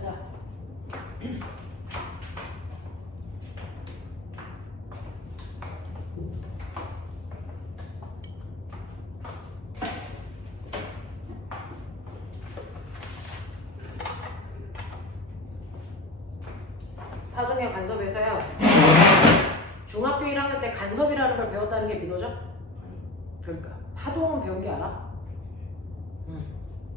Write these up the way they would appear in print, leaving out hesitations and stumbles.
가자. 파동의 간섭에서요. 중학교 1학년 때 간섭이라는 걸 배웠다는 게 믿어져? 그러니까 파동은 배운 게 알아?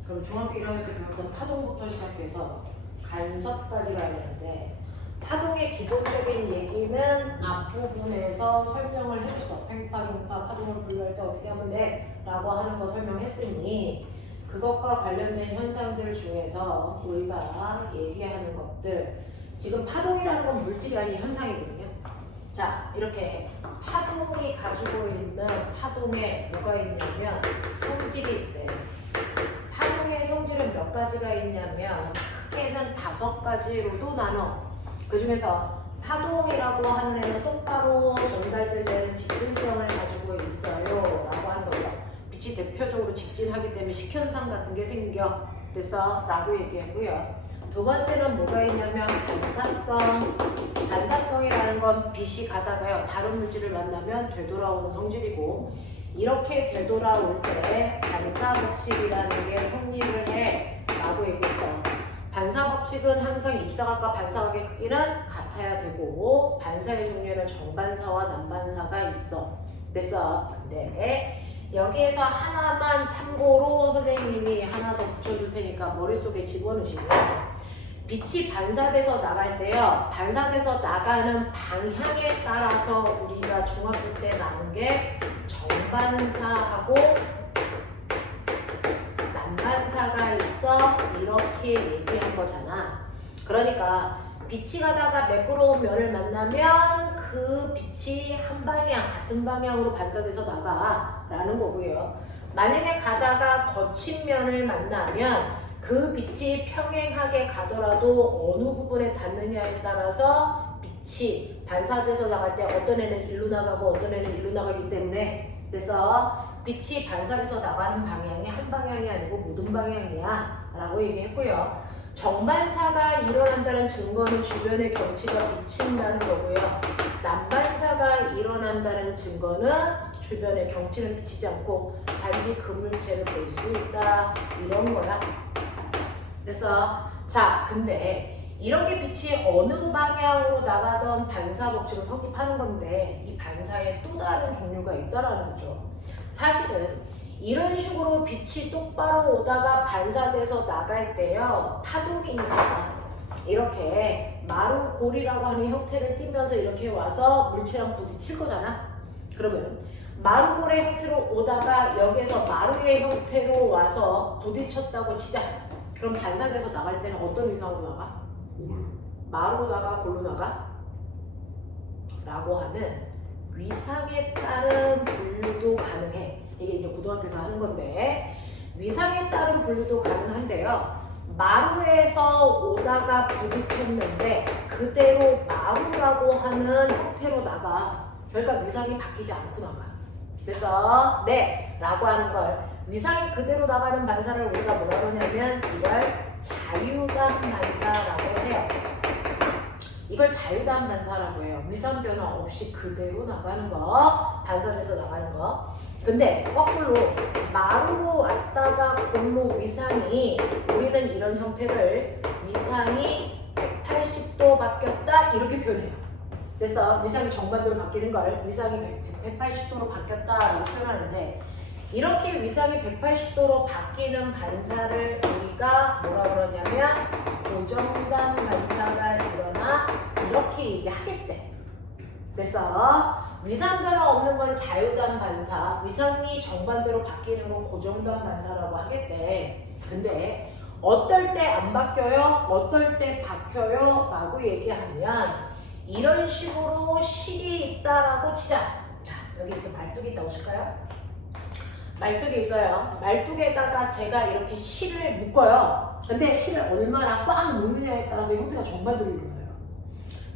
그럼 중학교 1학년 때 배웠던 파동부터 시작해서 간섭까지 가야 되는데 파동의 기본적인 얘기는 앞부분에서 설명을 해줬어. 팽파, 중파, 파동을 분류할 때 어떻게 하면 돼? 라고 하는 거 설명했으니 그것과 관련된 현상들 중에서 우리가 얘기하는 것들, 지금 파동이라는 건 물질이 아닌 현상이거든요. 자, 이렇게 파동이 가지고 있는 파동에 뭐가 있냐면 성질이 있대. 파동의 성질은 몇 가지가 있냐면 크게는 5가지로도 나눠. 그 중에서 파동이라고 하는 애는 똑바로 전달될 때는 직진성을 가지고 있어요 라고 하는 거죠. 빛이 대표적으로 직진하기 때문에 식현상 같은 게 생겨. 됐어? 라고 얘기하고요. 두 번째는 뭐가 있냐면 반사성. 반사성이라는 건 빛이 가다가요 다른 물질을 만나면 되돌아오는 성질이고, 이렇게 되돌아올 때 반사법칙이라는 게 성립을 해 라고 얘기했어요. 반사법칙은 항상 입사각과 반사각의 크기는 같아야 되고 반사의 종류에는 정반사와 난반사가 있어. 됐어? 근데 여기에서 하나만 참고로 선생님이 하나 더 붙여줄 테니까 머릿속에 집어넣으시고요. 빛이 반사돼서 나갈 때요, 반사돼서 나가는 방향에 따라서 우리가 중학교 때 나눈 게 정반사하고 난반사가 있어 이렇게 얘기한 거잖아. 그러니까 빛이 가다가 매끄러운 면을 만나면 그 빛이 한 방향, 같은 방향으로 반사돼서 나가 라는 거고요. 만약에 가다가 거친 면을 만나면 그 빛이 평행하게 가더라도 어느 부분에 닿느냐에 따라서 빛이 반사돼서 나갈 때 어떤 애는 일로 나가고 어떤 애는 일로 나가기 때문에, 그래서 빛이 반사돼서 나가는 방향이 한 방향이 아니고 모든 방향이야 라고 얘기했고요. 정반사가 일어난다는 증거는 주변의 경치가 비친다는 거고요. 난반사가 일어난다는 증거는 주변의 경치는 비치지 않고 단지 그물체를 볼 수 있다 이런 거야. 그래서 자, 근데 이렇게 빛이 어느 방향으로 나가던 반사법칙을 성립하는 건데 이 반사에 또 다른 종류가 있다라는 거죠. 사실은 이런 식으로 빛이 똑바로 오다가 반사돼서 나갈 때요, 파동이니까 이렇게 마루골이라고 하는 형태를 띠면서 이렇게 와서 물체랑 부딪힐 거잖아. 그러면 마루골의 형태로 오다가 여기에서 마루의 형태로 와서 부딪혔다고 치자. 그럼 반사돼서 나갈 때는 어떤 위상으로 나가? 마루로 나가? 골로 나가? 라고 하는 위상에 따른 분류도 가능해. 이게 이제 고등학교에서 하는 건데, 위상에 따른 분류도 가능한데요. 마루에서 오다가 부딪혔는데 그대로 마루라고 하는 형태로 나가. 그러니까 위상이 바뀌지 않고 나가. 그래서 네 라고 하는 걸, 위상이 그대로 나가는 반사를 우리가 뭐라 그러냐면 이걸 자유단 반사라고 해요. 이걸 자유단 반사라고 해요. 위상 변화 없이 그대로 나가는 거, 반사돼서 나가는 거. 근데 거꾸로 마루로 왔다가 골로 위상이, 우리는 이런 형태를 위상이 180도 바뀌었다 이렇게 표현해요. 그래서 위상이 정반대로 바뀌는 걸 위상이 180도로 바뀌었다라고 표현하는데, 이렇게 위상이 180도로 바뀌는 반사를 우리가 뭐라 그러냐면 고정단 반사가 일어나 이렇게 얘기하겠대. 그래서 위상 변화 없는 건 자유단 반사, 위상이 정반대로 바뀌는 건 고정단 반사라고 하겠대. 근데 어떨 때 안 바뀌어요? 어떨 때 바뀌어요? 라고 얘기하면 이런 식으로 실이 있다라고 치자. 자, 여기 이렇게 말뚝이 있다 오실까요? 말뚝이 있어요. 말뚝에다가 제가 이렇게 실을 묶어요. 근데 실을 얼마나 꽉 묶느냐에 따라서 형태가 정반대로 일어나요.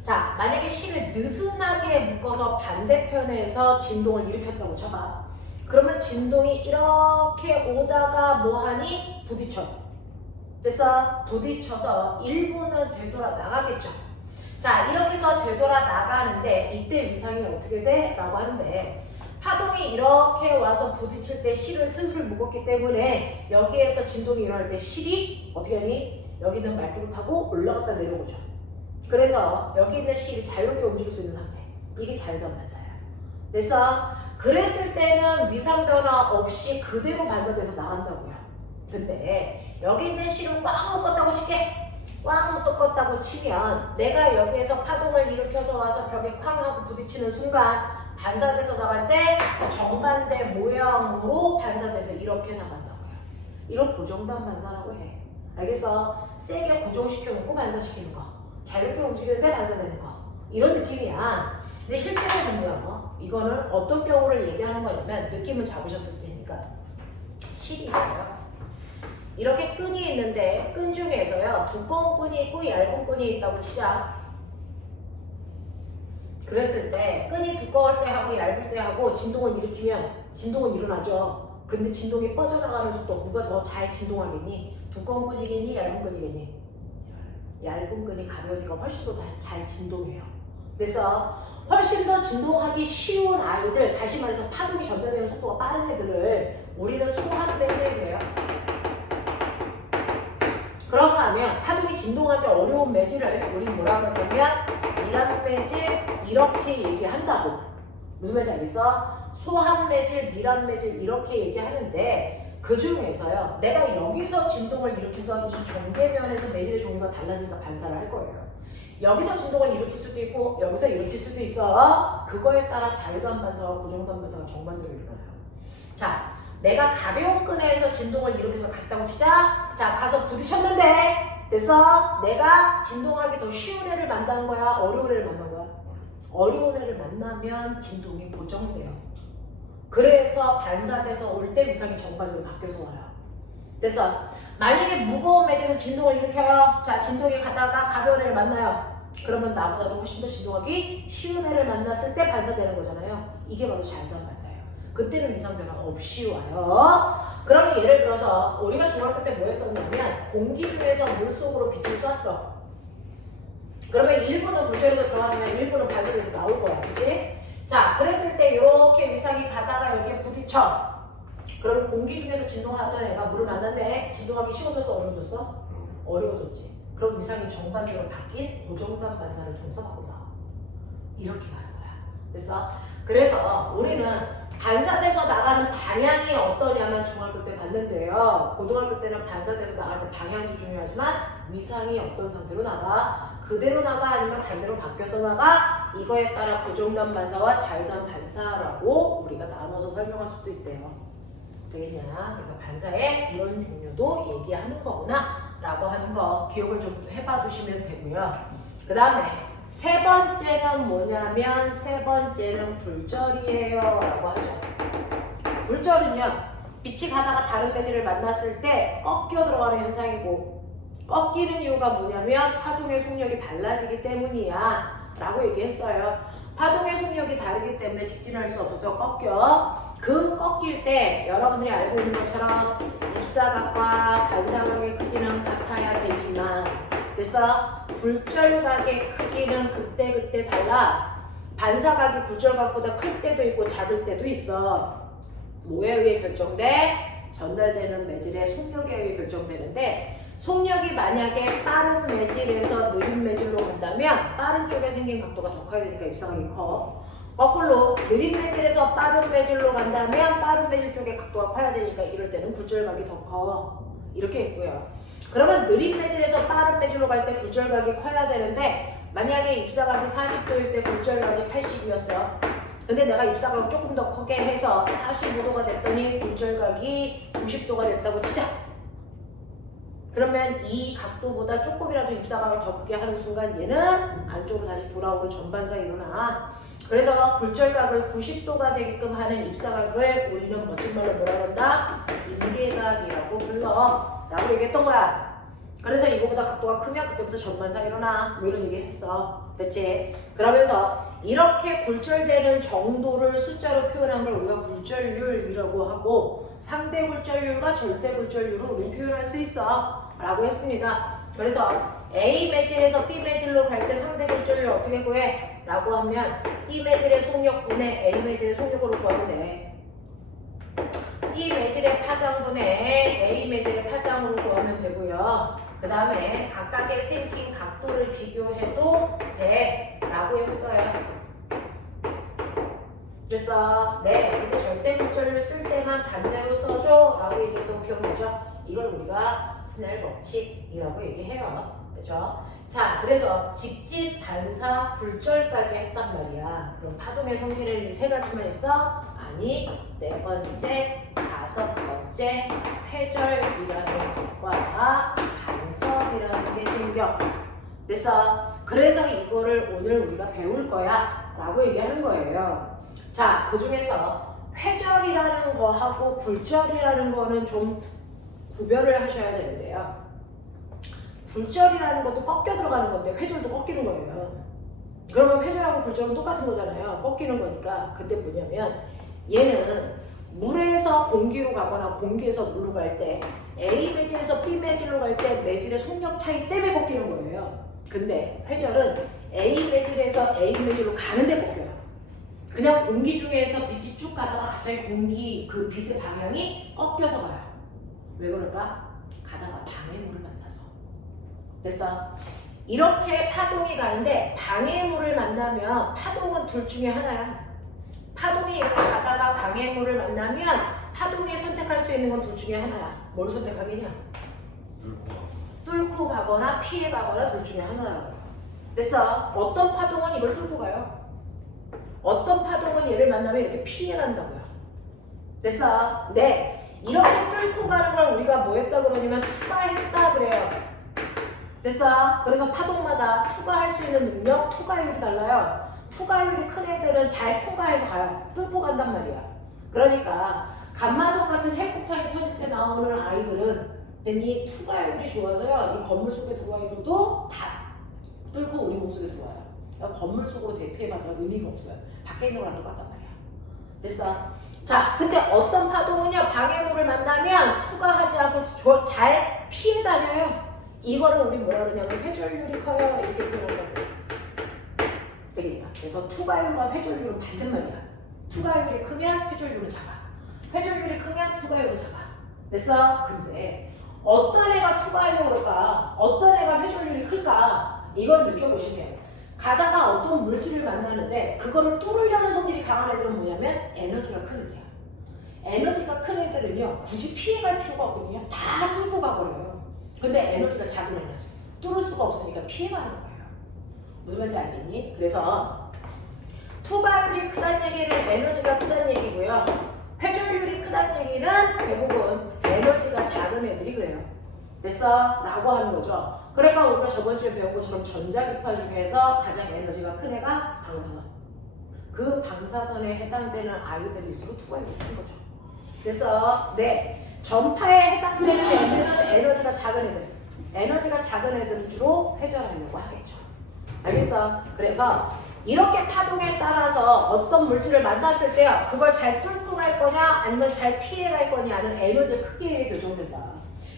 자, 만약에 실을 느슨하게 묶어서 반대편에서 진동을 일으켰다고 쳐봐. 그러면 진동이 이렇게 오다가 뭐하니? 부딪혀. 됐어? 부딪혀서 일부는 되돌아 나가겠죠. 자, 이렇게 해서 되돌아 나가는데 이때 위상이 어떻게 돼? 라고 하는데 파동이 이렇게 와서 부딪힐 때 실은 슬슬 무겁기 때문에 여기에서 진동이 일어날 때 실이 어떻게 하니? 여기 있는 말뚝을 타고 올라갔다 내려오죠. 그래서 여기 있는 실이 자유롭게 움직일 수 있는 상태. 이게 자유도한 반사야. 그래서 그랬을 때는 위상 변화 없이 그대로 반사돼서 나간다고요. 근데 여기 있는 실은 꽉 묶었다고 칠게. 꽉 묶었다고 치면 내가 여기에서 파동을 일으켜서 와서 벽에 쾅 하고 부딪히는 순간 반사돼서 나갈 때 정반대 모양으로 반사돼서 이렇게 나간다고요. 이걸 고정단 반사라고 해. 알겠어? 세게 고정시켜 놓고 반사시키는 거. 자유롭게 움직이는데 반사되는 거. 이런 느낌이야. 근데 실제로는요. 이거는 어떤 경우를 얘기하는 거냐면 느낌을 잡으셨을 테니까 실이 있어요. 이렇게 끈이 있는데 끈 중에서요. 두꺼운 끈이 있고 얇은 끈이 있다고 치자. 그랬을 때 끈이 두꺼울 때 하고 얇을 때 하고 진동을 일으키면 진동은 일어나죠. 근데 진동이 뻗어나가는 속도 누가 더 잘 진동하겠니? 두꺼운 끈이겠니? 얇은 끈이겠니? 얇은 끈이 가벼우니까 훨씬 더 잘 진동해요. 그래서 훨씬 더 진동하기 쉬운 아이들, 다시 말해서 파동이 전달되는 속도가 빠른 애들을 우리는 소환배를 해요. 그런가 하면 파동이 진동하기 어려운 매질을 우리 뭐라고 하냐면 미란 매질 이렇게 얘기한다고. 무슨 말인지 알겠어? 소한 매질, 미란 매질 이렇게 얘기하는데 그 중에서요. 내가 여기서 진동을 일으켜서 이 경계면에서 매질의 종류가 달라지니까 반사를 할 거예요. 여기서 진동을 일으킬 수도 있고 여기서 일으킬 수도 있어. 그거에 따라 자유단 반사와 고정단 반사가 정반대로 일어나요. 자, 내가 가벼운 끈에서 진동을 일으켜서 갔다고 치자. 자, 가서 부딪혔는데 됐어? 내가 진동하기 더 쉬운 애를 만나는 거야? 어려운 애를 만나는 거야? 어려운 애를 만나면 진동이 고정돼요. 그래서 반사돼서 올 때 위상이 정반대로 바뀌어서 와요. 됐어? 만약에 무거운 매질에서 진동을 일으켜요. 자, 진동이 가다가 가벼운 애를 만나요. 그러면 나보다도 훨씬 더 진동하기 쉬운 애를 만났을 때 반사되는 거잖아요. 이게 바로 자유단 반사예요. 그때는 위상 변화 없이 와요. 그러면 예를 들어서 우리가 중학교 때 뭐 했었냐면 공기 중에서 물속으로 빛을 쐈어. 그러면 일부는 불절에서 들어가면 일부는 반사돼서 나올 거야. 그치? 자, 그랬을 때 이렇게 위상이 가다가 여기에 부딪혀. 그럼 공기 중에서 진동하던 애가 물을 만났네. 진동하기 쉬워졌어? 어려워졌어? 어려워졌지. 그럼 위상이 정반대로 바뀐 고정단 반사를 통해서 나온다. 이렇게 가는 거야. 그래서 우리는 반사돼서 나가는 방향이 어떠냐면 중학교 때 봤는데요. 고등학교 때는 반사돼서 나갈 때 방향도 중요하지만 위상이 어떤 상태로 나가, 그대로 나가 아니면 반대로 바뀌어서 나가, 이거에 따라 고정단 반사와 자유단 반사라고 우리가 나눠서 설명할 수도 있대요. 되겠냐? 그래서 반사의 이런 종류도 얘기하는 거구나 라고 하는 거 기억을 좀 해봐 두시면 되고요. 그 다음에 세 번째는 뭐냐면 세 번째는 굴절이에요 라고 하죠. 굴절은요, 빛이 가다가 다른 매질을 만났을 때 꺾여 들어가는 현상이고, 꺾이는 이유가 뭐냐면 파동의 속력이 달라지기 때문이야 라고 얘기했어요. 파동의 속력이 다르기 때문에 직진할 수 없어서 꺾여. 그 꺾일 때 여러분들이 알고 있는 것처럼 입사각과 반사각의 크기는 같아야 되지만, 그래서 굴절각의 크기는 그때그때 달라. 반사각이 굴절각보다 클 때도 있고 작을 때도 있어. 뭐에 의해 결정돼? 전달되는 매질의 속력에 의해 결정되는데, 속력이 만약에 빠른 매질에서 느린 매질로 간다면 빠른 쪽에 생긴 각도가 더 커야 되니까 입사각이 커. 거꾸로 느린 매질에서 빠른 매질로 간다면 빠른 매질 쪽의 각도가 커야 되니까 이럴 때는 굴절각이 더 커. 이렇게 있고요. 그러면 느린 매질에서 빠른 매질로 갈 때 굴절각이 커야 되는데 만약에 입사각이 40도일 때 굴절각이 80이었어. 근데 내가 입사각을 조금 더 크게 해서 45도가 됐더니 굴절각이 90도가 됐다고 치자. 그러면 이 각도보다 조금이라도 입사각을 더 크게 하는 순간 얘는 안쪽으로 다시 돌아오는 전반사 일어나. 그래서 굴절각을 90도가 되게끔 하는 입사각을 우리는 멋진 말로 뭐라 그런다? 임계각이라고 불러 라고 얘기했던 거야. 그래서 이거보다 각도가 크면 그때부터 전반사 일어나. 뭐 이런 얘기 했어. 됐지? 그러면서 이렇게 굴절되는 정도를 숫자로 표현한 걸 우리가 굴절률이라고 하고, 상대 굴절률과 절대 굴절률을 우리 표현할 수 있어. 라고 했습니다. 그래서 A 매질에서 B 매질로 갈 때 상대 굴절을 어떻게 구해? 라고 하면 E 매질의 속력분의 A 매질의 속력으로 구하면 돼. E 매질의 파장분의 A 매질의 파장으로 구하면 되고요. 그 다음에 각각의 생긴 각도를 비교해도 돼 라고 했어요. 그래서 네, 근데 절대 굴절을 쓸 때만 반대로 써줘 라고 얘기했던 기억나죠? 이걸 우리가 스넬 법칙이라고 얘기해요. 그죠? 자, 그래서 직진, 반사, 굴절까지 했단 말이야. 그럼 파동의 성질은 이 세 가지만 있어? 아니, 네 번째, 다섯 번째, 회절이라는 것과 반성이라는 게 생겨. 그래서 이거를 오늘 우리가 배울 거야 라고 얘기하는 거예요. 자, 그 중에서 회절이라는 거하고 굴절이라는 거는 좀 구별을 하셔야 되는데요. 굴절이라는 것도 꺾여 들어가는 건데 회절도 꺾이는 거예요. 그러면 회절하고 굴절은 똑같은 거잖아요. 꺾이는 거니까. 근데 뭐냐면 얘는 물에서 공기로 가거나 공기에서 물로 갈 때 A 매질에서 B 매질로 갈 때 매질의 속력 차이 때문에 꺾이는 거예요. 근데 회절은 A 매질에서 A 매질로 가는데 꺾여요. 그냥 공기 중에서 빛이 쭉 가다가 갑자기 공기 그 빛의 방향이 꺾여서 가요. 왜 그럴까? 가다가 방해물을 만나서. 됐어? 이렇게 파동이 가는데 방해물을 만나면 파동은 둘 중에 하나야. 파동이 이렇게 가다가 방해물을 만나면 파동이 선택할 수 있는 건 둘 중에 하나야. 뭘 선택하겠냐? 뚫고 가거나 피해 가거나 둘 중에 하나라고. 됐어? 어떤 파동은 이걸 뚫고 가요. 어떤 파동은 얘를 만나면 이렇게 피해 간다고요. 됐어? 네. 이렇게 뚫고 가는 걸 우리가 뭐 했다 그러냐면 투과했다 그래요. 됐어? 그래서 파동마다 투과할 수 있는 능력, 투과율이 달라요. 투과율이 큰 애들은 잘 통과해서 가요. 뚫고 간단 말이야. 그러니까 감마석 같은 핵폭탄이 터질 때 나오는 아이들은 이 투과율이 좋아서요. 이 건물 속에 들어와 있어도 다 뚫고 우리 몸속에 들어와요. 그래서 건물 속으로 대피해봐도 의미가 없어요. 밖에 있는 거랑 똑같단 말이야. 됐어? 자, 근데 어떤 파동은요, 방해물을 만나면 투과하지 않고 잘 피해 다녀요. 이거를 우리 뭐라 그러냐면 회전율이 커요. 이렇게 표현한다고. 되겠다. 그래서 투과율과 회전율은 반대말이야. 투과율이 크면 회전율은 작아. 회전율이 크면 투과율은 작아. 됐어? 근데 어떤 애가 투과하려고 그럴까? 어떤 애가 회전율이 클까? 이걸 느껴보시면 가다가 어떤 물질을 만나는데 그거를 뚫으려는 성질이 강한 애들은 뭐냐면 에너지가 큰 애들이야. 에너지가 큰 애들은요 굳이 피해갈 필요가 없거든요. 다 뚫고 가버려요. 근데 에너지가 작은 애들 뚫을 수가 없으니까 피해가는 거예요. 무슨 말인지 알겠니? 그래서 투과율이 크다는 얘기는 에너지가 크다는 얘기고요. 회전율이 크다는 얘기는 대부분 에너지가 작은 애들이 그래요. 됐어? 라고 하는 거죠. 그러니까 우리가 저번 주에 배운 것처럼 전자기파 중에서 가장 에너지가 큰 애가 방사선. 그 방사선에 해당되는 아이들일수록 투과율이 큰 거죠. 그래서 네, 전파에 해당되는 애들은 에너지가 작은 애들. 에너지가 작은 애들은 주로 회전하려고 하겠죠. 알겠어? 그래서 이렇게 파동에 따라서 어떤 물질을 만났을 때요, 그걸 잘 뚫고 갈 거냐 아니면 잘 피해 갈 거냐는 에너지 크기에 교정된다.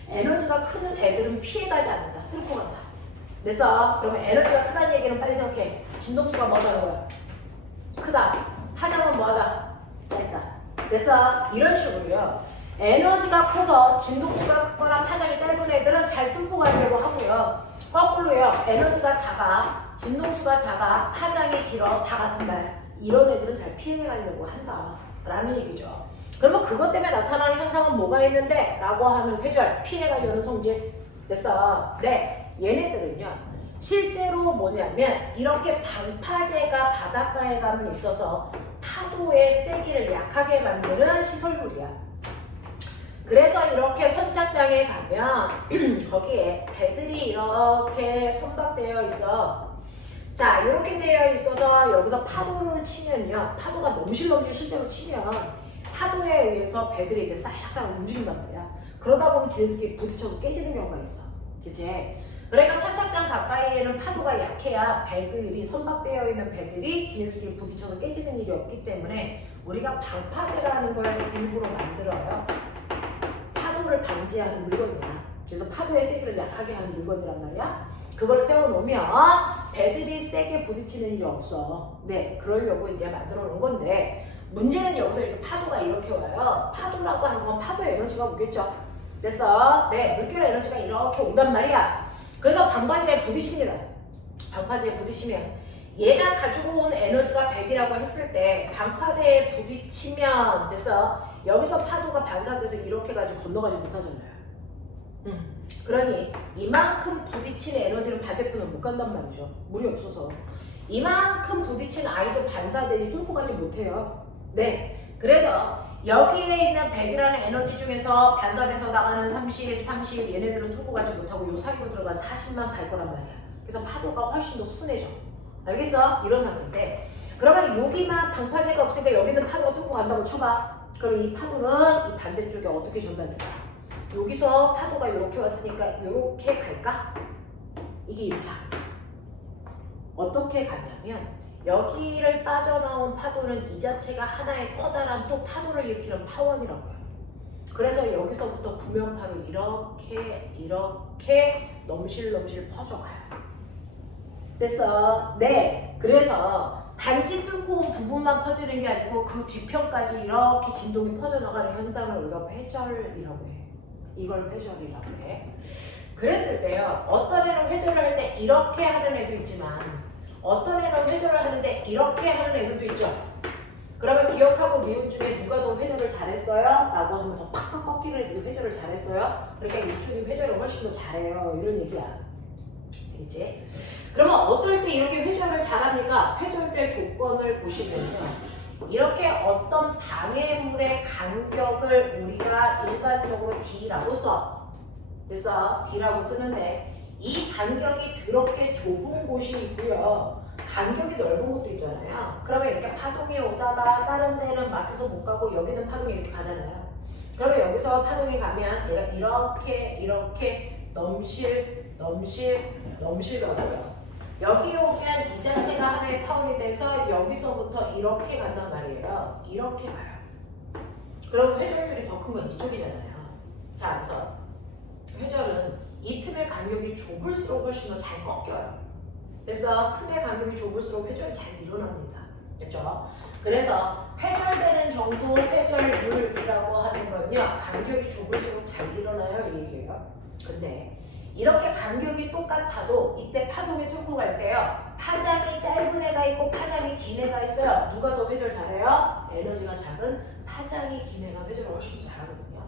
에너지가 큰 애들은 피해 가지 않는다. 뚫고 간다. 그래서 그러면 에너지가 크다는 얘기는 빨리 생각해. 진동수가 뭐하다는 거야? 크다. 파장은 뭐하다? 짧다. 그래서 이런 식으로요. 에너지가 커서 진동수가 크거나 파장이 짧은 애들은 잘 뚫고 가려고 하고요. 거꾸로요. 에너지가 작아, 진동수가 작아, 파장이 길어, 다 같은 말. 이런 애들은 잘 피해 가려고 한다. 라는 얘기죠. 그러면 그것 때문에 나타나는 현상은 뭐가 있는데? 라고 하는 회절, 피해 가려는 성질. 됐어. 네. 얘네들은요. 실제로 뭐냐면 이렇게 방파제가 바닷가에 가면 있어서 파도의 세기를 약하게 만드는 시설물이야. 그래서 이렇게 선착장에 가면 거기에 배들이 이렇게 선박되어 있어. 자, 이렇게 되어 있어서 여기서 파도를 치면요. 파도가 넘실넘실 실제로 치면 파도에 의해서 배들이 이렇게 싹싹 움직인단 말이야. 그러다 보면 지들끼리 부딪혀서 깨지는 경우가 있어. 그치? 그러니까 선착장 가까이에는 파도가 약해야 배들이 선박되어 있는 배들이 지네들끼리 부딪혀서 깨지는 일이 없기 때문에 우리가 방파제라는 걸 일부러 만들어요. 파도를 방지하는 물건이야. 그래서 파도의 세기를 약하게 하는 물건이란 말이야. 그걸 세워놓으면 배들이 세게 부딪히는 일이 없어. 네, 그러려고 이제 만들어 놓은 건데 문제는 여기서 이렇게 파도가 이렇게 와요. 파도라고 하는 건 파도의 에너지가 오겠죠. 그래서 네, 물결의 에너지가 이렇게 온단 말이야. 그래서 방파제에 부딪힙니다. 방파제에 부딪히면 얘가 가지고 온 에너지가 100이라고 했을 때 방파제에 부딪히면 됐어. 여기서 파도가 반사돼서 이렇게 가지고 건너가지 못하잖아요. 그러니 이만큼 부딪힌 에너지는 반대편으로 못 간단 말이죠. 물이 없어서. 이만큼 부딪힌 아이도 반사되지 뚫고 가지 못해요. 네, 그래서 여기에 있는 100이라는 에너지 중에서 반사돼서 나가는 30, 30 얘네들은 뚫고 가지 못하고 요 사이로 들어간 40만 갈 거란 말이야. 그래서 파도가 훨씬 더 순해져. 알겠어? 이런 상태인데 그러면 여기만 방파제가 없으니까 여기는 파도가 뚫고 간다고 쳐봐. 그럼 이 파도는 이 반대쪽에 어떻게 전달될까? 여기서 파도가 이렇게 왔으니까 이렇게 갈까? 이게 이렇게 안 가. 어떻게 가냐면 여기를 빠져나온 파도는 이 자체가 하나의 커다란 또 파도를 일으키는 파원이라고요. 그래서 여기서부터 구면파로 이렇게 넘실넘실 퍼져가요. 됐어? 네. 그래서 단지 뚫고 온 부분만 퍼지는 게 아니고 그 뒤편까지 이렇게 진동이 퍼져나가는 현상을 우리가 회절이라고 해. 이걸 회절이라고 해. 그랬을 때요. 어떤 애는 회절을 할 때 이렇게 하는 애도 있지만 어떤 애는 회절을 하는데 이렇게 하는 애들도 있죠. 그러면 기억하고 니은 중에 누가 더 회절을 잘했어요? 라고 하면 더 팍팍 꺾이는 애들이 회절을 잘했어요. 그러니까 이쪽이 회절을 훨씬 더 잘해요. 이런 얘기야. 이제 그러면 어떨 때 이렇게 회절을 잘합니까? 회절될 조건을 보시면요. 이렇게 어떤 방해물의 간격을 우리가 일반적으로 D라고 써. 그래서 D라고 쓰는데 이 간격이 더럽게 좁은 곳이 있고요. 간격이 넓은 곳도 있잖아요. 그러면 이렇게 파동이 오다가 다른 데는 막혀서 못 가고 여기는 파동이 이렇게 가잖아요. 그러면 여기서 파동이 가면 얘가 이렇게 넘실 가고요. 여기 오면 이 자체가 하나의 파원이 돼서 여기서부터 이렇게 간단 말이에요. 이렇게 가요. 그럼 회절률이 더 큰 건 이쪽이잖아요. 자, 그래서 회절은 이 틈의 간격이 좁을수록 훨씬 더 잘 꺾여요. 그래서 틈의 간격이 좁을수록 회절이 잘 일어납니다. 됐죠? 그래서 회절되는 정도 회절률이라고 하는 건요. 간격이 좁을수록 잘 일어나요. 이 얘기예요. 근데 이렇게 간격이 똑같아도 이때 파동이 뚫고 갈 때요. 파장이 짧은 애가 있고 파장이 긴 애가 있어요. 누가 더 회절 잘해요? 에너지가 작은 파장이 긴 애가 회절을 훨씬 잘하거든요.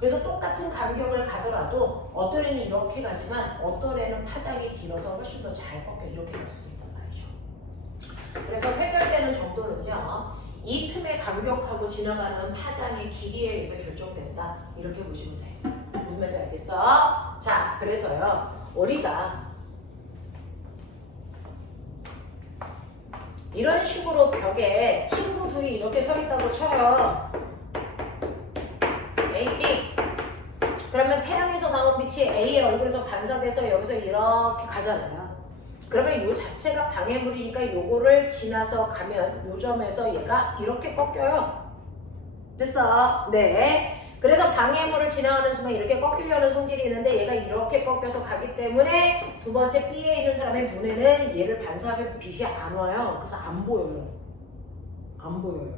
그래서 똑같은 간격을 가더라도 어떤 애는 이렇게 가지만 어떤 애는 파장이 길어서 훨씬 더 잘 꺾여 이렇게 갈 수도 있단 말이죠. 그래서 회절되는 정도는요. 이 틈의 간격하고 지나가는 파장의 길이에 의해서 결정된다. 이렇게 보시면 돼요. 무슨 말인지 알겠어? 자, 그래서요. 우리가 이런 식으로 벽에 친구 둘이 이렇게 서 있다고 쳐요. A, B. 그러면 태양에서 나온 빛이 A의 얼굴에서 반사돼서 여기서 이렇게 가잖아요. 그러면 이 자체가 방해물이니까 요거를 지나서 가면 요 점에서 얘가 이렇게 꺾여요. 됐어? 네. 그래서 방해물을 지나가는 순간 이렇게 꺾이려는 성질이 있는데 얘가 이렇게 꺾여서 가기 때문에 두 번째 B에 있는 사람의 눈에는 얘를 반사하면 빛이 안 와요. 그래서 안 보여요. 안 보여요.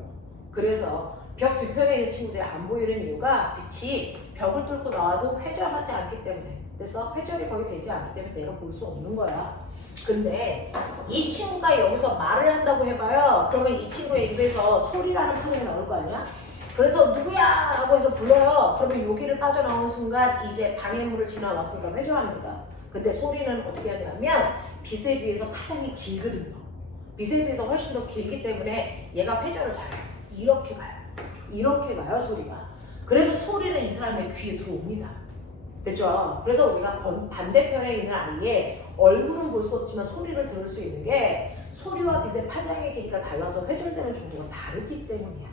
그래서 벽 뒤편에 있는 친구들이 안 보이는 이유가 빛이 벽을 뚫고 나와도 회절하지 않기 때문에. 그래서 회절이 거의 되지 않기 때문에 내가 볼 수 없는 거야. 근데 이 친구가 여기서 말을 한다고 해봐요. 그러면 이 친구의 입에서 소리라는 파동이 나올 거 아니야? 그래서 누구야? 라고 해서 불러요. 그러면 여기를 빠져나오는 순간 이제 방해물을 지나왔으니까 회절합니다. 근데 소리는 어떻게 해야 되냐면 빛에 비해서 파장이 길거든요. 빛에 비해서 훨씬 더 길기 때문에 얘가 회절을 잘해요. 이렇게 가요. 이렇게 가요, 소리가. 그래서 소리는 이 사람의 귀에 들어옵니다. 됐죠? 그래서 우리가 반대편에 있는 아이의 얼굴은 볼 수 없지만 소리를 들을 수 있는 게 소리와 빛의 파장의 길이가 달라서 회절되는 정도가 다르기 때문이야.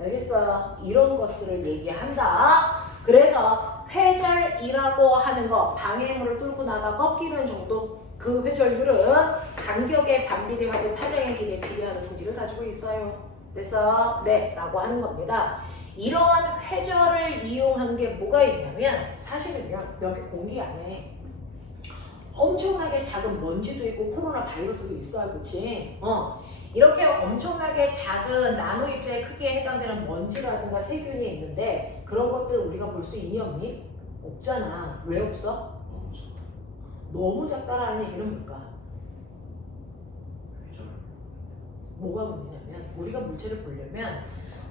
알겠어요? 이런 것들을 얘기한다. 그래서 회절이라고 하는 거, 방해물을 뚫고 나가 꺾이는 정도, 그 회절률은 간격의 반비례하고 파장의 길이에 비례하는 성질을 가지고 있어요. 그래서 네 라고 하는 겁니다. 이러한 회절을 이용한 게 뭐가 있냐면 사실은요 여기 공기 안에 엄청나게 작은 먼지도 있고 코로나 바이러스도 있어요. 그치? 이렇게 엄청나게 작은 나노 입자의 크기에 해당되는 먼지라든가 세균이 있는데 그런 것들 우리가 볼 수 있니 없니? 없잖아. 왜 없어? 너무 작다라는 얘기는 뭘까? 뭐가 문제냐면 우리가 물체를 보려면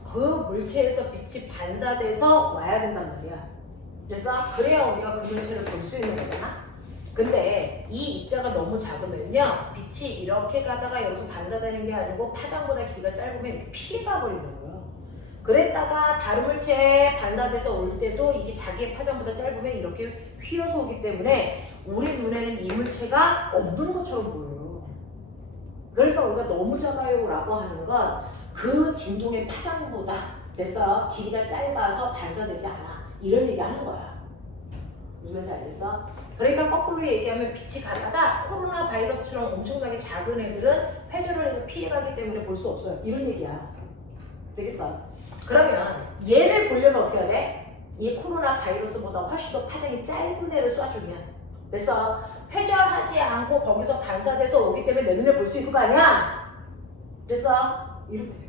그 물체에서 빛이 반사돼서 와야 된단 말이야. 그래서 그래야 우리가 그 물체를 볼 수 있는 거잖아. 근데 이 입자가 너무 작으면요 빛이 이렇게 가다가 여기서 반사되는 게 아니고 파장보다 길이가 짧으면 이렇게 피해가 버리더라고요. 그랬다가 다른 물체에 반사돼서 올 때도 이게 자기의 파장보다 짧으면 이렇게 휘어서 오기 때문에 우리 눈에는 이 물체가 없는 것처럼 보여요. 그러니까 우리가 너무 작아요 라고 하는 건 그 진동의 파장보다 됐어 길이가 짧아서 반사되지 않아 이런 얘기 하는 거야. 무슨 말인지 알겠어? 그러니까 거꾸로 얘기하면 빛이 가다가 코로나 바이러스처럼 엄청나게 작은 애들은 회절을 해서 피해가기 때문에 볼 수 없어요. 이런 얘기야. 되겠어? 그러면 얘를 보려면 어떻게 해야 돼? 이 코로나 바이러스보다 훨씬 더 파장이 짧은 애를 쏴주면 됐어? 회절하지 않고 거기서 반사돼서 오기 때문에 내 눈에 볼 수 있을 거 아니야? 됐어? 이렇게 돼요.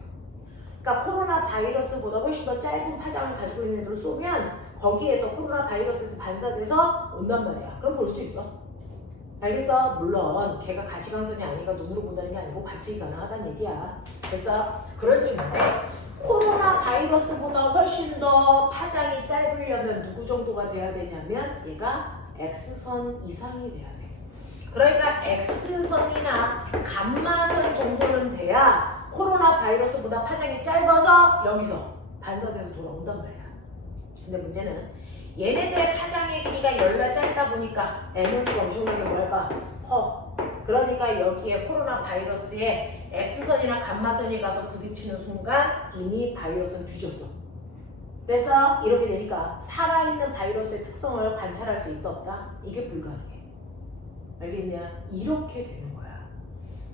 그러니까 코로나 바이러스보다 훨씬 더 짧은 파장을 가지고 있는 애들을 쏘면 거기에서 코로나 바이러스에서 반사돼서 온단 말이야. 그럼 볼 수 있어. 알겠어? 물론 걔가 가시광선이 아니니까 눈으로 본다는 게 아니고 관측이 가능하다는 얘기야. 됐어? 그럴 수 있는데 코로나 바이러스보다 훨씬 더 파장이 짧으려면 누구 정도가 돼야 되냐면 얘가 X선 이상이 돼야 돼. 그러니까 X선이나 감마선 정도는 돼야 코로나 바이러스보다 파장이 짧아서 여기서 반사돼서 돌아온단 말이야. 근데 문제는 얘네들의 파장의 길이가 열나 짧다 보니까 에너지가 엄청나게 뭐랄까 커. 그러니까 여기에 코로나 바이러스에 X선이나 감마선이 가서 부딪히는 순간 이미 바이러스는 뒤졌어. 그래서 이렇게 되니까 살아있는 바이러스의 특성을 관찰할 수 있다 없다? 이게 불가능해. 알겠냐? 이렇게 되는 거야.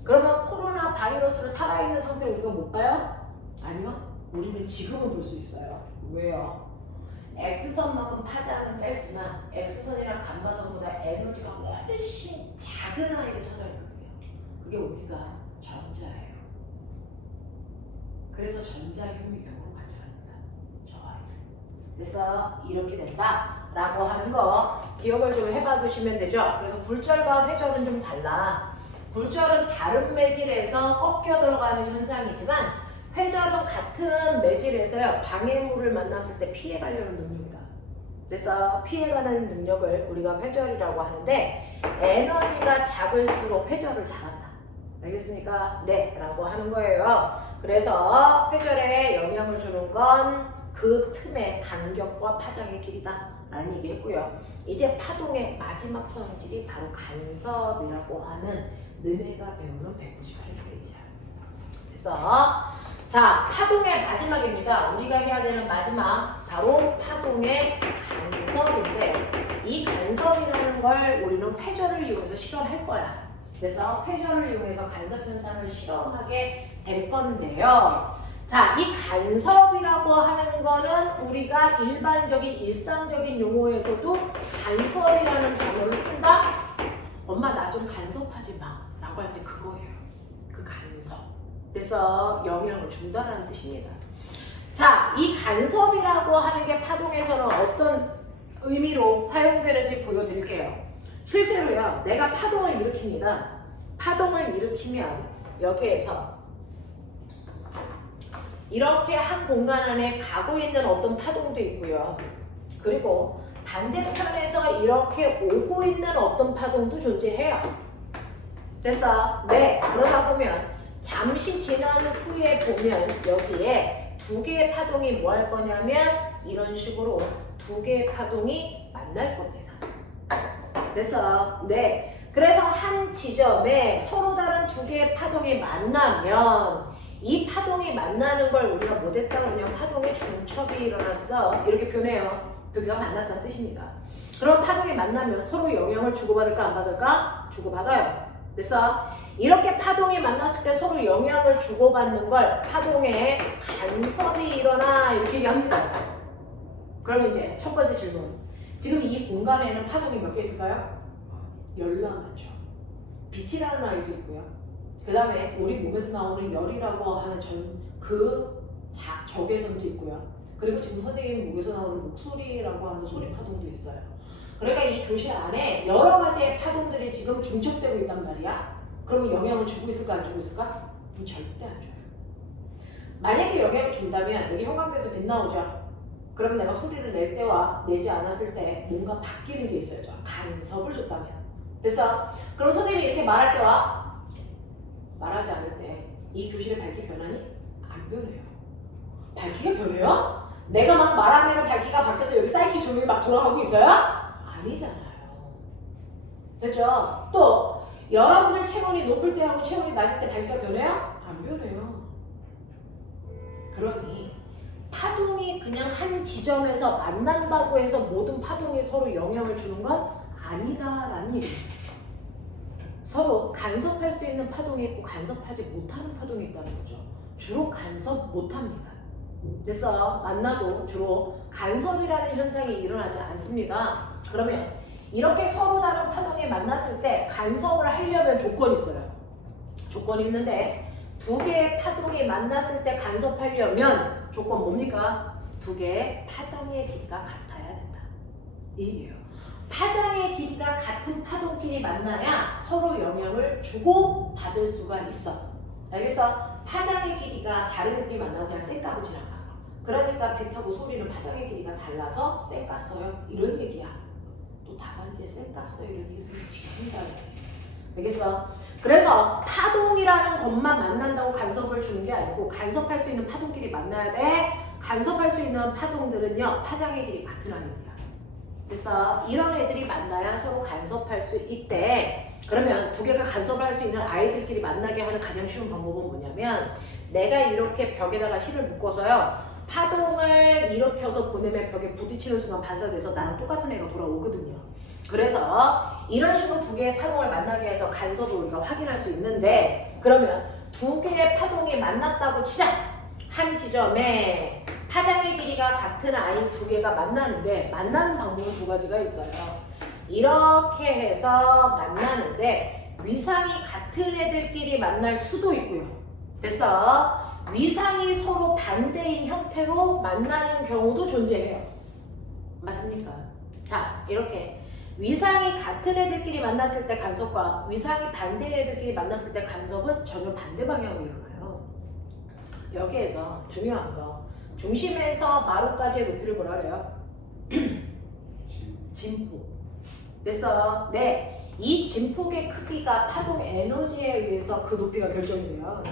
그러면 코로나 바이러스를 살아있는 상태로 우리가 못 봐요? 아니요. 우리는 지금은 볼 수 있어요. 왜요? X선만큼 파장은 짧지만 X선이랑 감마선보다 에너지가 훨씬 작은 아이들 찾아 있거든요. 그게 우리가 전자예요. 그래서 전자 현미경으로 관찰합니다. 저 아이들. 그래서 이렇게 된다라고 하는 거 기억을 좀 해봐 두시면 되죠. 그래서 굴절과 회절은 좀 달라. 굴절은 다른 매질에서 꺾여 들어가는 현상이지만 회절은 같은 매질에서요 방해물을 만났을 때 피해가려는 능력이다. 그래서 피해가는 능력을 우리가 회절이라고 하는데 에너지가 작을수록 회절을 잘한다. 알겠습니까? 네 라고 하는 거예요. 그래서 회절에 영향을 주는 건 그 틈의 간격과 파장의 길이다 라는 얘기 했고요. 이제 파동의 마지막 성질이 바로 간섭이라고 하는 너네가 배우는 198페이지야. 그래서 자, 파동의 마지막입니다. 우리가 해야 되는 마지막 바로 파동의 간섭인데 이 간섭이라는 걸 우리는 회절을 이용해서 실험할 거야. 그래서 회절을 이용해서 간섭 현상을 실험하게 될 건데요. 자, 이 간섭이라고 하는 거는 우리가 일반적인 일상적인 용어에서도 간섭이라는 단어를 쓴다? 엄마 나 좀 간섭하지 마 라고 할 때 그거예요. 그 간섭. 그래서 영향을 준다라는 뜻입니다. 자, 이 간섭이라고 하는 게 파동에서는 어떤 의미로 사용되는지 보여드릴게요. 실제로요, 내가 파동을 일으킵니다. 파동을 일으키면 여기에서 이렇게 한 공간 안에 가고 있는 어떤 파동도 있고요. 그리고 반대편에서 이렇게 오고 있는 어떤 파동도 존재해요. 됐어? 네. 그러다 보면 잠시 지난 후에 보면 여기에 두 개의 파동이 뭐 할 거냐면 이런 식으로 두 개의 파동이 만날 겁니다. 됐어? 네. 그래서 한 지점에 서로 다른 두 개의 파동이 만나면 이 파동이 만나는 걸 우리가 뭐 됐다 그러면 파동의 중첩이 일어났어. 이렇게 표현해요. 두 개가 만났다는 뜻입니다. 그럼 파동이 만나면 서로 영향을 주고받을까 안 받을까? 주고받아요. 그래서 이렇게 파동이 만났을 때 서로 영향을 주고받는 걸 파동의 간섭이 일어나 이렇게 얘기합니다. 그러면 이제 첫 번째 질문. 지금 이 공간에는 파동이 몇 개 있을까요? 14많죠. 빛이라는 아이도 있고요. 그 다음에 우리 몸에서 나오는 열이라고 하는 적외선도 있고요. 그리고 지금 선생님 목에서 나오는 목소리라고 하는 소리 파동도 있어요. 그러니까 이 교실 안에 여러 가지의 파동들이 지금 중첩되고 있단 말이야. 그러면 영향을 주고 있을까 안 주고 있을까? 절대 안 줘요. 만약에 영향을 준다면 여기 형광등에서 빛 나오죠? 그럼 내가 소리를 낼 때와 내지 않았을 때 뭔가 바뀌는 게 있어야죠. 간섭을 줬다면. 그래서 그럼 선생님이 이렇게 말할 때와 말하지 않을 때 이 교실의 밝기 변하니? 안 변해요. 밝기가 변해요? 내가 막 말하면 밝기가 바뀌어서 여기 사이키 조명이 막 돌아가고 있어요? 아니잖아요. 됐죠? 또 여러분들 체온이 높을 때하고 체온이 낮을 때 밝기가 변해요? 안 변해요. 그러니 파동이 그냥 한 지점에서 만난다고 해서 모든 파동이 서로 영향을 주는 건 아니다라는 얘기입니다. 서로 간섭할 수 있는 파동이 있고 간섭하지 못하는 파동이 있다는 거죠. 주로 간섭 못합니다. 그래서 만나도 주로 간섭이라는 현상이 일어나지 않습니다. 그러면 이렇게 서로 다른 파동이 만났을 때 간섭을 하려면 조건이 있어요. 조건이 있는데 두 개의 파동이 만났을 때 간섭하려면 조건 뭡니까? 두 개의 파장의 길이가 같아야 된다. 이 얘기예요. 파장의 길이가 같은 파동끼리 만나야 서로 영향을 주고 받을 수가 있어. 알겠어? 파장의 길이가 다른 애들이 만나면 그냥 쌩까고 지나가. 그러니까 빛하고 소리는 파장의 길이가 달라서 쌩깠어요. 이런 얘기야. 또 답안지에 쌩깠어요. 이런 얘기 쓰면 뒤진다. 알겠어? 그래서 파동이라는 것만 만난다고 간섭을 주는 게 아니고 간섭할 수 있는 파동끼리 만나야 돼. 간섭할 수 있는 파동들은요. 파장의 길이 같은 아이들이야. 그래서 이런 애들이 만나야 서로 간섭할 수 있대. 그러면 두 개가 간섭을 할 수 있는 아이들끼리 만나게 하는 가장 쉬운 방법은 뭐냐면 내가 이렇게 벽에다가 실을 묶어서요. 파동을 일으켜서 보내면 벽에 부딪히는 순간 반사돼서 나랑 똑같은 애가 돌아오거든요. 그래서 이런 식으로 두 개의 파동을 만나게 해서 간섭을 우리가 확인할 수 있는데 그러면 두 개의 파동이 만났다고 치자. 한 지점에 파장의 길이가 같은 아이 두 개가 만나는데 만나는 방법은 두 가지가 있어요. 이렇게 해서 만나는데 위상이 같은 애들끼리 만날 수도 있고요. 그래서 위상이 서로 반대인 형태로 만나는 경우도 존재해요. 맞습니까? 자, 이렇게 위상이 같은 애들끼리 만났을 때 간섭과 위상이 반대인 애들끼리 만났을 때 간섭은 전혀 반대 방향으로 일어나요. 여기에서 중요한 거 중심에서 마루까지의 높이를 뭐라 그래요? 진폭. 됐어. 네. 이 진폭의 크기가 파동 에너지에 의해서 그 높이가 결정돼요.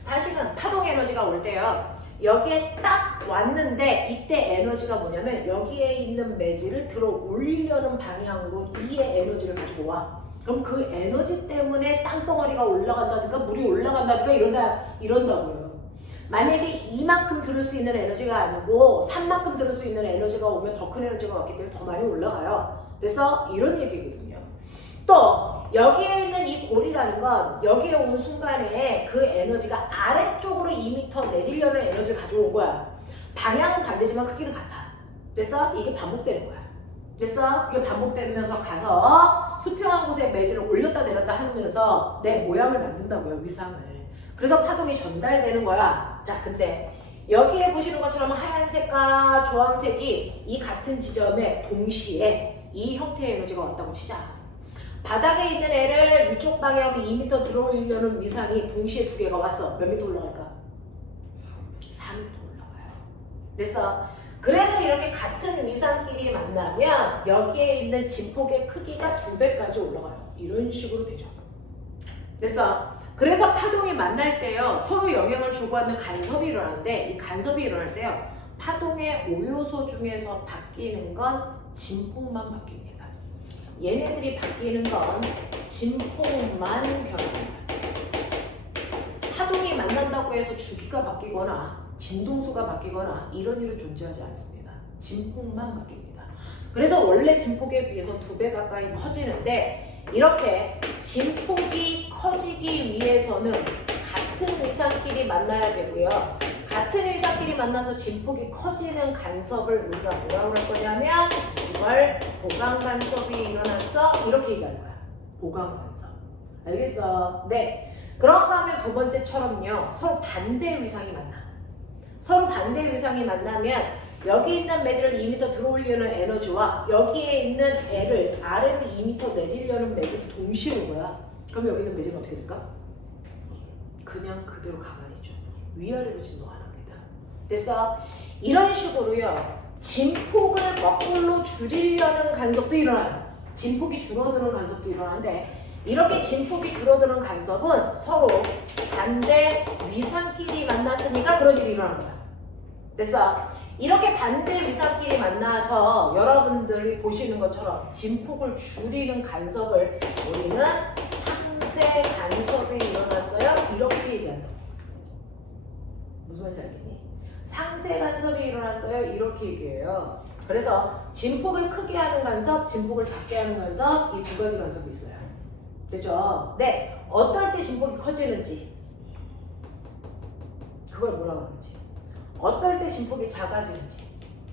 사실은 파동 에너지가 올 때요. 여기에 딱 왔는데 이때 에너지가 뭐냐면 여기에 있는 매질을 들어 올리려는 방향으로 이의 에너지를 가지고 와. 그럼 그 에너지 때문에 땅덩어리가 올라간다든가 물이 올라간다든가 이런다고요. 만약에 이만큼 들을 수 있는 에너지가 아니고 3만큼 들을 수 있는 에너지가 오면 더 큰 에너지가 왔기 때문에 더 많이 올라가요. 그래서 이런 얘기거든요. 또 여기에 있는 이 골이라는 건 여기에 온 순간에 그 에너지가 아래쪽으로 2m 내리려는 에너지를 가져온 거야. 방향은 반대지만 크기는 같아. 그래서 이게 반복되는 거야. 그래서 그게 반복되면서 가서 수평한 곳에 매질을 올렸다 내렸다 하면서 내 모양을 만든다고요. 위상을. 그래서 파동이 전달되는 거야. 자, 근데 여기에 보시는 것처럼 하얀색과 주황색이 이 같은 지점에 동시에 이 형태의 에너지가 왔다고 치자. 바닥에 있는 애를 위쪽 방향으로 2m 들어올리려는 위상이 동시에 두 개가 왔어. 몇 미터 올라갈까? 4m 올라가요. 그래서 이렇게 같은 위상끼리 만나면 여기에 있는 진폭의 크기가 2배까지 올라가요. 이런 식으로 되죠. 그래서 파동이 만날 때요. 서로 영향을 주고받는 간섭이 일어나는데 이 간섭이 일어날 때요. 파동의 5요소 중에서 바뀌는 건 진폭만 바뀝니다. 얘네들이 바뀌는 건 진폭만 변합니다. 파동이 만난다고 해서 주기가 바뀌거나 진동수가 바뀌거나 이런 일은 존재하지 않습니다. 진폭만 바뀝니다. 그래서 원래 진폭에 비해서 2배 가까이 커지는데 이렇게 진폭이 커지기 위해서는 같은 위상끼리 만나야 되고요. 같은 위상끼리 만나서 진폭이 커지는 간섭을 우리가 뭐라고 할 거냐면 이걸 보강 간섭이 일어났어. 이렇게 얘기할 거야. 보강 간섭. 알겠어? 네. 그런가 하면 두 번째처럼요. 서로 반대 위상이 만나. 서로 반대 위상이 만나면 여기 있는 매질을 2m 들어올려는 에너지와 여기에 있는 애를 아래로 2m 내리려는 매질이 동시에 온 거야. 그럼 여기 있는 매질은 어떻게 될까? 그냥 그대로 가만히 있죠. 위아래로 진동하는 겁니다. 됐어? 이런 식으로요. 진폭을 거꾸로 줄이려는 간섭도 일어나요. 진폭이 줄어드는 간섭도 일어나는데 이렇게 진폭이 줄어드는 간섭은 서로 반대 위상끼리 만났으니까 그런 일이 일어나는 거야. 됐어? 이렇게 반대 위상끼리 만나서 여러분들이 보시는 것처럼 진폭을 줄이는 간섭을 우리는 상세 간섭이 일어났어요. 이렇게 얘기한다. 무슨 말인지 알겠니? 상세 간섭이 일어났어요. 이렇게 얘기해요. 그래서 진폭을 크게 하는 간섭, 진폭을 작게 하는 간섭, 이 두 가지 간섭이 있어요. 됐죠? 네. 어떨 때 진폭이 커지는지 그걸 뭐라 그러는지 어떨 때 진폭이 작아지는지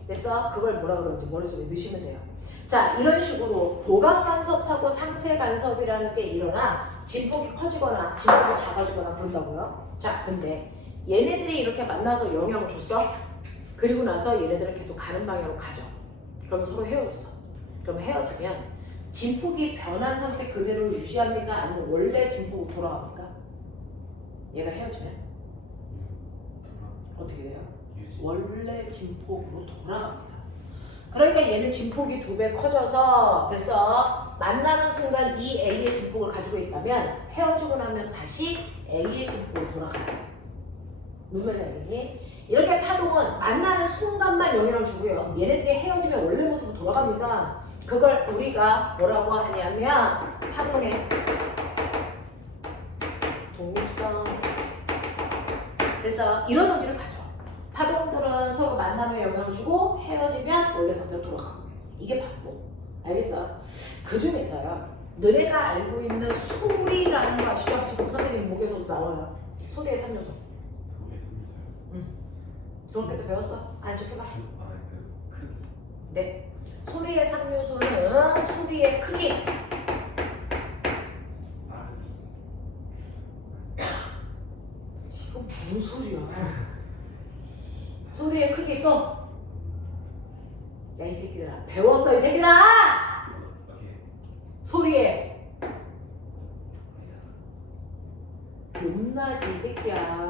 됐어? 그걸 뭐라 그러는지 머릿속에 넣으시면 돼요. 자, 이런 식으로 보강 간섭하고 상세 간섭이라는 게 일어나 진폭이 커지거나 진폭이 작아지거나 그런다고요. 자, 근데 얘네들이 이렇게 만나서 영향을 줬어? 그리고 나서 얘네들은 계속 가는 방향으로 가죠. 그럼 서로 헤어졌어. 그럼 헤어지면 진폭이 변한 상태 그대로 유지합니까? 아니면 원래 진폭으로 돌아갑니까? 얘가 헤어지면 어떻게 돼요? 원래 진폭으로 돌아갑니다. 그러니까 얘는 진폭이 2배 커져서 됐어. 만나는 순간 이 A의 진폭을 가지고 있다면 헤어지고 나면 다시 A의 진폭으로 돌아가요. 무슨 말인지 알겠니? 이렇게 파동은 만나는 순간만 영향을 주고요. 얘네들이 헤어지면 원래 모습으로 돌아갑니다. 그걸 우리가 뭐라고 하냐면 파동의 독립성. 그래서 이런 성질을 가져. 파동들은 서로 만나면 영향을 주고 헤어지면 원래 상태로 돌아가고. 이게 반복. 알겠어? 그 중에서요. 너네가 알고 있는 소리라는 거 아시죠? 지금 선생님 목에서도 나와요. 소리의 3요소. 중학교 때 배웠어? 안 좋게 봐. 네. 소리의 3요소는 소리의 크기. 지금 무슨 소리야? 소리의 크기 또. 야, 이 새끼들아. 배웠어, 이 새끼들아! 소리의 높낮이, 이 새끼야.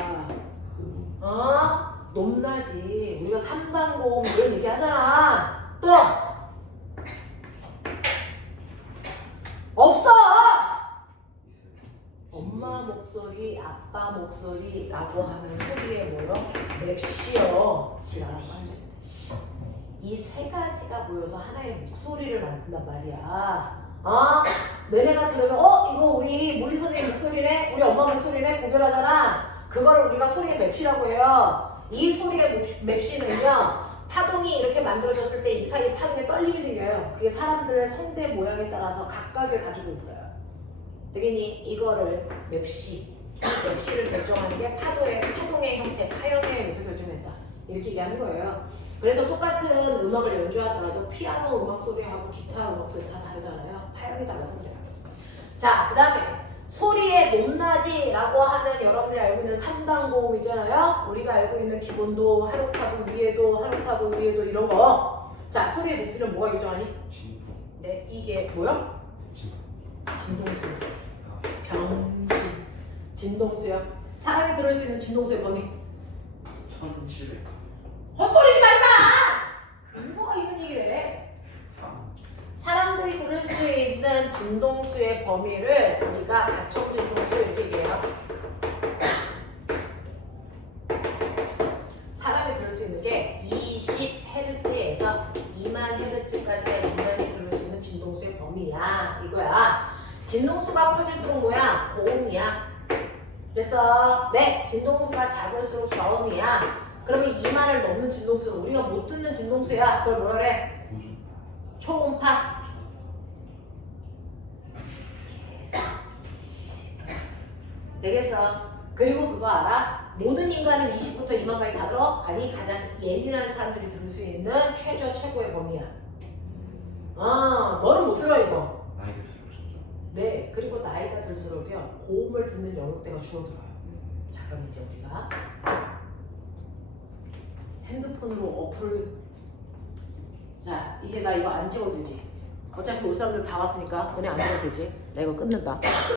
어? 높낮이. 우리가 3단 고음 이런 얘기 하잖아. 또! 없어! 엄마 목소리, 아빠 목소리라고 하는 소리에 뭐요? 랩시요. 지라고 하죠. 이 세 가지가 모여서 하나의 목소리를 만든단 말이야. 어? 너네가 들으면 이거 우리 물리 선생님 목소리네? 우리 엄마 목소리네? 구별하잖아. 그거를 우리가 소리의 맵시라고 해요. 이 소리의 맵시는요. 파동이 이렇게 만들어졌을 때 이 사이에 파동에 떨림이 생겨요. 그게 사람들의 성대 모양에 따라서 각각을 가지고 있어요. 되겠니? 이거를 맵시를 결정하는 게 파동의 형태, 파형에 의해서 결정했다. 이렇게 얘기하는 거예요. 그래서 똑같은 음악을 연주하더라도 피아노 음악 소리하고 기타 음악 소리 다 다르잖아요. 파형이 달라서 그래요. 자, 그 다음에 소리의 높낮이라고 하는 여러분들이 알고 있는 3단 고음 있잖아요. 우리가 알고 있는 기본도, 한 옥타브 위에도, 한 옥타브 위에도 이런 거. 자, 소리의 높이는 뭐가 결정하니? 진동. 네, 이게 뭐요? 진동수. 병신. 진동수요. 사람이 들을 수 있는 진동수의 범위. 1700. 헛소리지 말마! 근거가 있는 얘기래. 사람들이 들을 수 있는 진동수의 범위를 우리가 가청 진동수 이렇게 얘기해요. 사람이 들을 수 있는 게 20Hz에서 20,000Hz까지가 인간이 들을 수 있는 진동수의 범위야. 이거야. 진동수가 커질수록 뭐야? 고음이야. 됐어? 네, 진동수가 작을수록 저음이야. 그러면 2만을 넘는 진동수는 우리가 못 듣는 진동수야. 그걸 뭐라 그래? 고주. 초음파. 되겠어. 그리고 그거 알아? 모든 인간은 20부터 2만까지 다 들어? 아니, 가장 예민한 사람들이 들을 수 있는 최고의 범위야. 너는 못 들어 이거. 나이 들수록 점점. 네, 그리고 나이가 들수록요 고음을 듣는 영역대가 줄어들어요. 자, 그럼 이제 우리가 핸드폰으로 어플. 자, 이제 나 이거 안 찍어도 되지? 어차피 올 사람들 다 왔으니까 너네 안 찍어도 되지? 나 이거 끊는다.